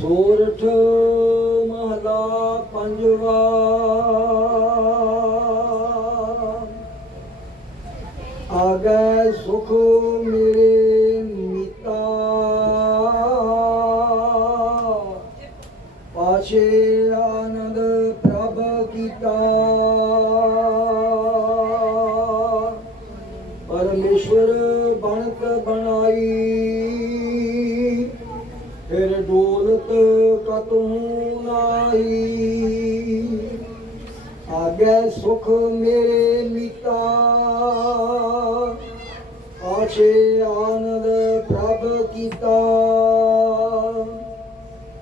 ਸੋਰਠ ਮਹਲਾ ਪੰਜਵਾ। ਆਗੈ ਸੁਖ ਮੇਰੇ ਮਿਤਾ। ਪਾਛੇ ਆਨੰਦ ਪ੍ਰਭ ਕੀਤਾ। ਪਰਮੇਸ਼ਵਰ ਬਣਤ ਬਣਾਈ। ਫਿਰ ਡੋਲਤ ਕਤੂ ਨਾਹੀ। ਆਗੇ ਸੁਖ ਮੇਰੇ ਮੀਤਾ। ਆਛੇ ਆਨੰਦ ਪ੍ਰਭ ਕੀਤਾ।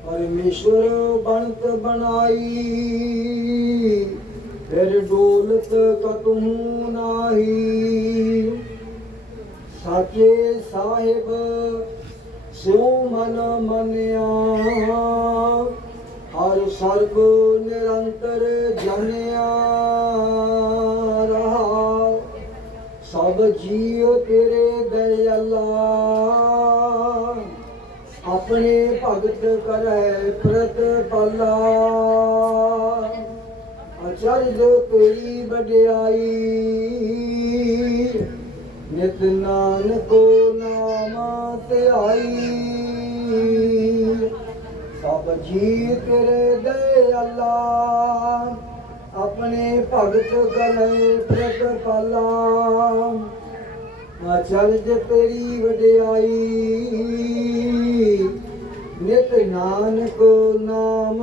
ਪਰਮੇਸ਼ਵਰ ਬਣਤ ਬਣਾਈ। ਫਿਰ ਡੋਲਤ ਕਤੂ ਨਾਹੀ। ਸਾਚੇ ਸਾਹਿਬ ਸਿਉ ਮਨ ਮੰਨਿਆ। ਹਰ ਸਰਬ ਨਿਰੰਤਰ ਜਾਣਿਆ ਰਹਾ। ਸਭ ਜੀਵ ਤੇਰੇ ਦਇਆਲਾ। ਆਪਣੇ ਭਗਤ ਕਰੈ ਪ੍ਰਤਪਾਲਾ ਅਚਰਜ ਤੇਰੀ ਵਡਿਆਈ। ਸਭ ਜੀ ਤੇਰੇ ਦਇਆਲਾ ਆਪਣੇ ਭਗਤ ਕਰੇ ਪ੍ਰਤਪਾਲਾ ਅਚਰਜ ਤੇਰੀ ਵਡਿਆਈ ਨਿਤ ਨਾਨਕ ਨਾਮ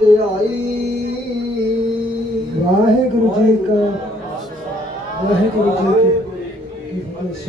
ਧਿਆਈ। ਵਾਹਿਗੁਰੂ ਜੀ ਕਾ ਵਾਹਿਗੁਰੂ ਜੀ ਕੀ ਫਤਿਹ।